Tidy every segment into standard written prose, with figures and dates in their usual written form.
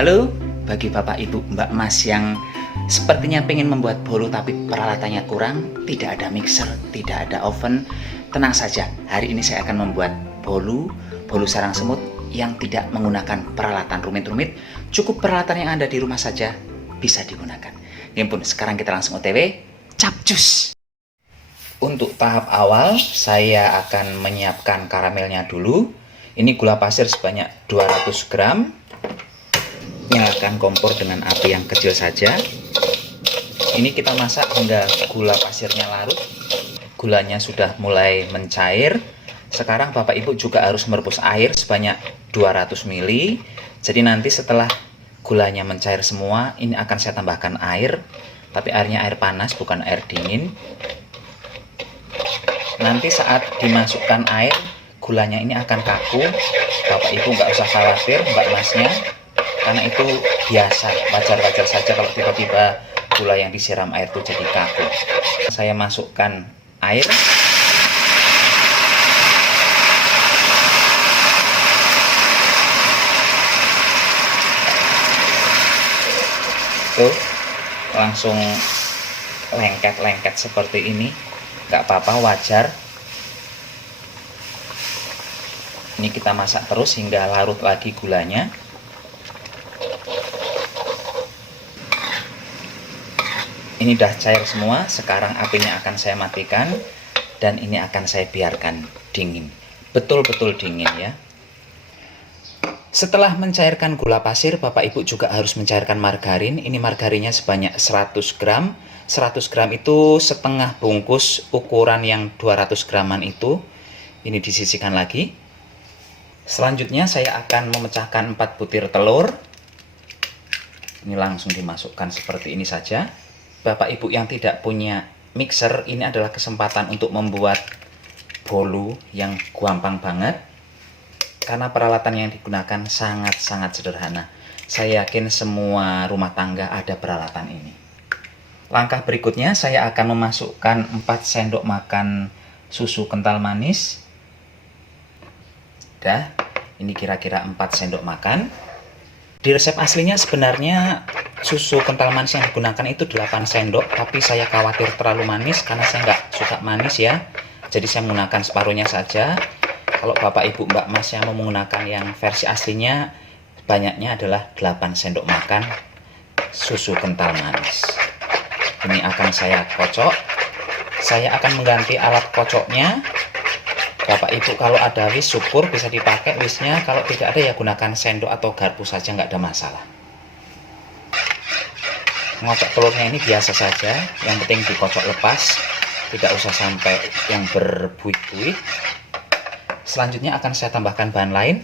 Halo, bagi Bapak Ibu Mbak Mas yang sepertinya pengen membuat bolu tapi peralatannya kurang, tidak ada mixer, tidak ada oven, tenang saja. Hari ini saya akan membuat bolu sarang semut yang tidak menggunakan peralatan rumit-rumit. Cukup peralatan yang ada di rumah saja bisa digunakan. Ya pun, sekarang kita langsung OTW, capcus! Untuk tahap awal, saya akan menyiapkan karamelnya dulu. Ini gula pasir sebanyak 200 gram. Nyalakan kompor dengan api yang kecil saja. Ini kita masak hingga gula pasirnya larut. Gulanya sudah mulai mencair. Sekarang Bapak Ibu juga harus merebus air sebanyak 200 ml. Jadi nanti setelah gulanya mencair semua, ini akan saya tambahkan air. Tapi airnya air panas, bukan air dingin. Nanti saat dimasukkan air, gulanya ini akan kaku. Bapak Ibu nggak usah khawatir, Mbak Masnya, karena itu biasa, wajar-wajar saja kalau tiba-tiba gula yang disiram air itu jadi kaku. Saya masukkan air. Tuh, langsung lengket-lengket seperti ini. Nggak apa-apa, wajar. Ini kita masak terus hingga larut lagi gulanya. Ini udah cair semua, sekarang apinya akan saya matikan dan ini akan saya biarkan dingin. Betul-betul dingin ya. Setelah mencairkan gula pasir, Bapak Ibu juga harus mencairkan margarin. Ini margarinnya sebanyak 100 gram. 100 gram itu setengah bungkus ukuran yang 200 graman itu. Ini disisihkan lagi. Selanjutnya saya akan memecahkan 4 butir telur. Ini langsung dimasukkan seperti ini saja. Bapak Ibu yang tidak punya mixer, ini adalah kesempatan untuk membuat bolu yang gampang banget. Karena peralatan yang digunakan sangat-sangat sederhana. Saya yakin semua rumah tangga ada peralatan ini. Langkah berikutnya saya akan memasukkan 4 sendok makan susu kental manis. Dah, ini kira-kira 4 sendok makan. Di resep aslinya sebenarnya susu kental manis yang digunakan itu 8 sendok, tapi saya khawatir terlalu manis karena saya nggak suka manis ya. Jadi saya menggunakan separuhnya saja. Kalau Bapak Ibu Mbak Mas yang mau menggunakan yang versi aslinya, banyaknya adalah 8 sendok makan susu kental manis. Ini akan saya kocok. Saya akan mengganti alat kocoknya. Bapak Ibu kalau ada whisk syukur bisa dipakai whisknya, kalau tidak ada ya gunakan sendok atau garpu saja, nggak ada masalah. Ngocok telurnya ini biasa saja, yang penting dikocok lepas, tidak usah sampai yang berbuih-buih. Selanjutnya akan saya tambahkan bahan lain.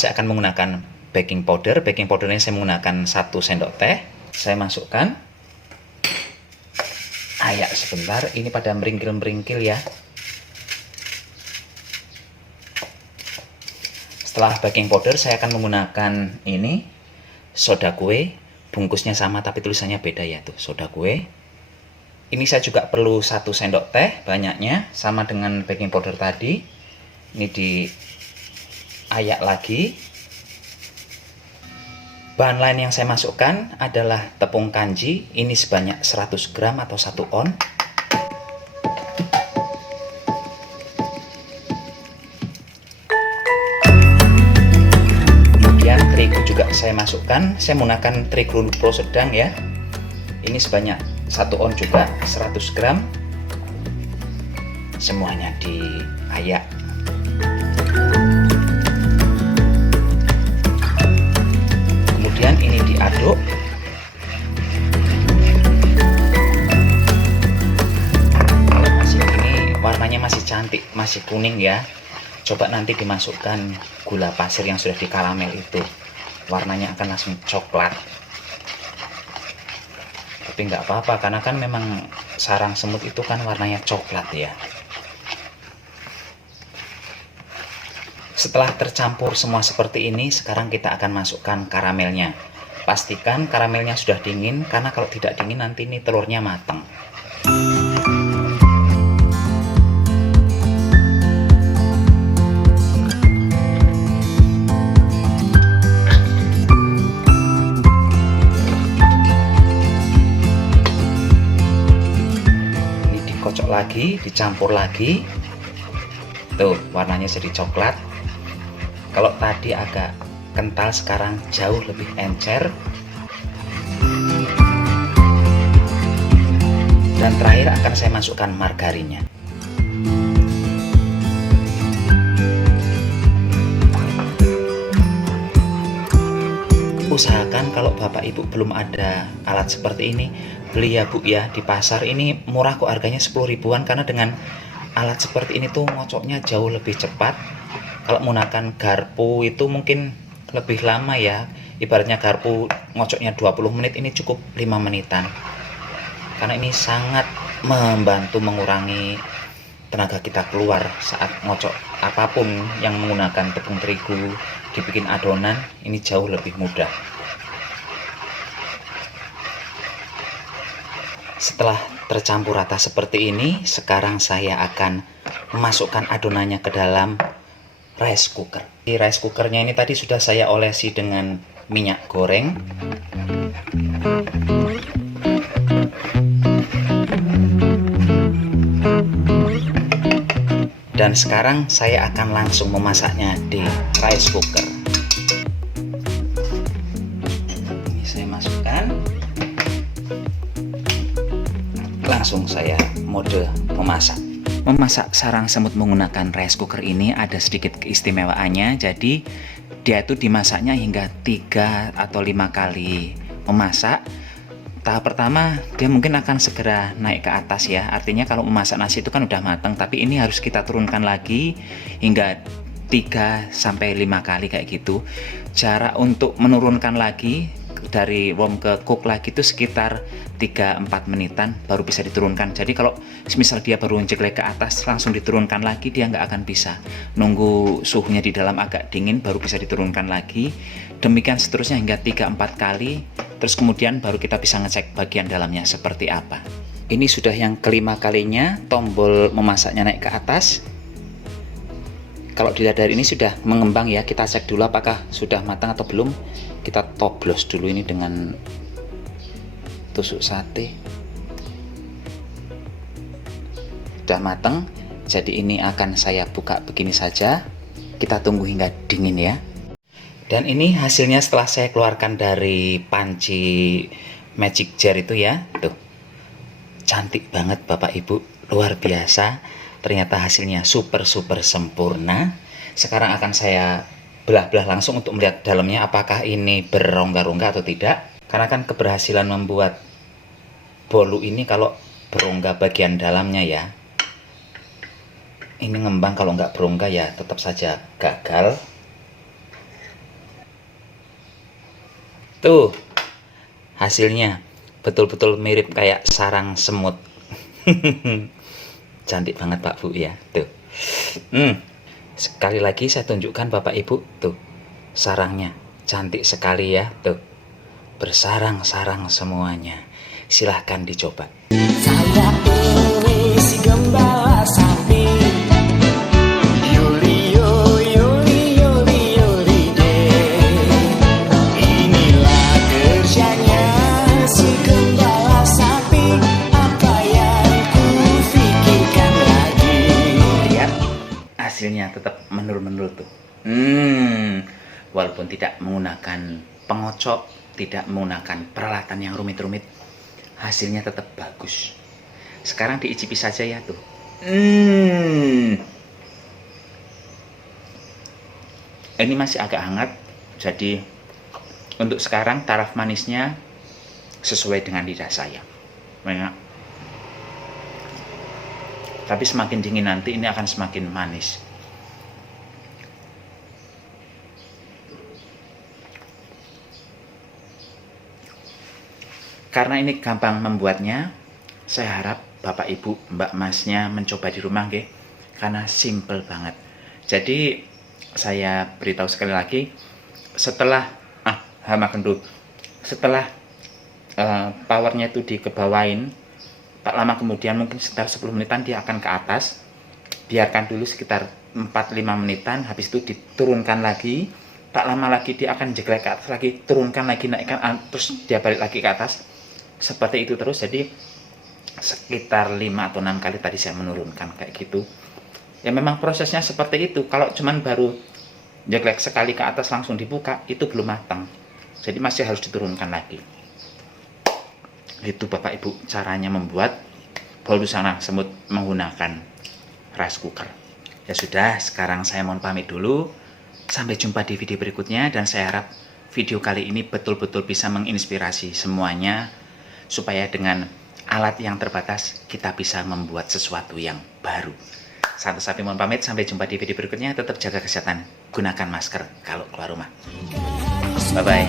Saya akan menggunakan baking powder. Baking powdernya saya menggunakan 1 sendok teh. Saya masukkan. Ayak sebentar, ini pada meringkil-meringkil ya. Setelah baking powder, saya akan menggunakan ini soda kue. Bungkusnya sama tapi tulisannya beda ya, tuh soda kue. Ini saya juga perlu 1 sendok teh banyaknya, sama dengan baking powder tadi. Ini diayak lagi. Bahan lain yang saya masukkan adalah tepung kanji. Ini sebanyak 100 gram atau 1 on. Terigu juga saya masukkan. Saya menggunakan terigu pro sedang ya. Ini sebanyak 1 on juga, 100 gram. Semuanya diayak. Kemudian ini diaduk. Kalau masih ini warnanya masih cantik, masih kuning ya. Coba nanti dimasukkan gula pasir yang sudah dikaramel itu. Warnanya akan langsung coklat. Tapi nggak apa-apa, karena kan memang sarang semut itu kan warnanya coklat ya. Setelah tercampur semua seperti ini, sekarang kita akan masukkan karamelnya. Pastikan karamelnya sudah dingin, karena kalau tidak dingin nanti ini telurnya matang. lagi, dicampur lagi. Tuh, warnanya jadi coklat. Kalau tadi agak kental, sekarang jauh lebih encer. Dan terakhir akan saya masukkan margarinnya. Usahakan kalau Bapak Ibu belum ada alat seperti ini, beli ya Bu ya, di pasar ini murah kok, harganya 10 ribuan, karena dengan alat seperti ini tuh ngocoknya jauh lebih cepat. Kalau menggunakan garpu itu mungkin lebih lama ya, ibaratnya garpu ngocoknya 20 menit, ini cukup 5 menitan, karena ini sangat membantu mengurangi tenaga kita keluar saat ngocok apapun yang menggunakan tepung terigu dibikin adonan, ini jauh lebih mudah. Setelah tercampur rata seperti ini, sekarang saya akan memasukkan adonannya ke dalam rice cooker. Di rice cookernya ini tadi sudah saya olesi dengan minyak goreng. Dan sekarang saya akan langsung memasaknya di rice cooker. Ini saya masukkan. Langsung saya mode memasak. Memasak sarang semut menggunakan rice cooker ini ada sedikit keistimewaannya. Jadi dia itu dimasaknya hingga 3 atau 5 kali memasak. Tahap pertama dia mungkin akan segera naik ke atas ya, artinya kalau memasak nasi itu kan udah matang, tapi ini harus kita turunkan lagi hingga 3 sampai 5 kali kayak gitu. Cara untuk menurunkan lagi dari warm ke cook lagi itu sekitar 3-4 menitan baru bisa diturunkan. Jadi kalau misal dia baru jeglek ke atas langsung diturunkan lagi, dia nggak akan bisa, nunggu suhunya di dalam agak dingin baru bisa diturunkan lagi. Demikian seterusnya hingga 3-4 kali. Terus kemudian baru kita bisa ngecek bagian dalamnya seperti apa. Ini sudah yang kelima kalinya tombol memasaknya naik ke atas. Kalau dilihat dari ini sudah mengembang ya, kita cek dulu apakah sudah matang atau belum. Kita toplos dulu ini dengan tusuk sate. Sudah matang, jadi ini akan saya buka begini saja. Kita tunggu hingga dingin ya. Dan ini hasilnya setelah saya keluarkan dari panci magic jar itu ya. Tuh, cantik banget Bapak Ibu, luar biasa. Ternyata hasilnya super sempurna. Sekarang akan saya belah-belah langsung untuk melihat dalamnya apakah ini berongga-rongga atau tidak. Karena kan keberhasilan membuat bolu ini kalau berongga bagian dalamnya ya. Ini ngembang, kalau nggak berongga ya tetap saja gagal. Tuh, hasilnya betul-betul mirip kayak sarang semut. Cantik banget Pak Bu ya. Tuh. Sekali lagi saya tunjukkan Bapak Ibu, tuh. Sarangnya cantik sekali ya, tuh. Bersarang-sarang semuanya. Silahkan dicoba. Saya ini si gembala sapi. Hasilnya tetap menur-menur tuh. Walaupun tidak menggunakan pengocok, tidak menggunakan peralatan yang rumit-rumit, hasilnya tetap bagus. Sekarang diicipi saja ya tuh. Ini masih agak hangat, jadi untuk sekarang taraf manisnya sesuai dengan lidah saya. Banyak. Tapi semakin dingin nanti ini akan semakin manis. Karena ini gampang membuatnya, saya harap Bapak Ibu, Mbak Masnya mencoba di rumah nggih. Karena simple banget. Jadi saya beritahu sekali lagi, setelah setelah powernya itu dikebawain, tak lama kemudian mungkin sekitar 10 menitan dia akan ke atas. Biarkan dulu sekitar 4-5 menitan, habis itu diturunkan lagi. Tak lama lagi dia akan jeglek ke atas lagi, turunkan lagi, naikkan, terus dia balik lagi ke atas. Seperti itu terus. Jadi sekitar 5 atau 6 kali tadi saya menurunkan kayak gitu. Ya memang prosesnya seperti itu. Kalau cuman baru jeglek sekali ke atas langsung dibuka, itu belum matang. Jadi masih harus diturunkan lagi. Itu Bapak Ibu caranya membuat bolu sarang semut menggunakan rice cooker. Ya sudah, sekarang saya mohon pamit dulu. Sampai jumpa di video berikutnya, dan saya harap video kali ini betul-betul bisa menginspirasi semuanya supaya dengan alat yang terbatas kita bisa membuat sesuatu yang baru. Sampai mohon pamit, sampai jumpa di video berikutnya. Tetap jaga kesehatan, gunakan masker kalau keluar rumah. Bye bye.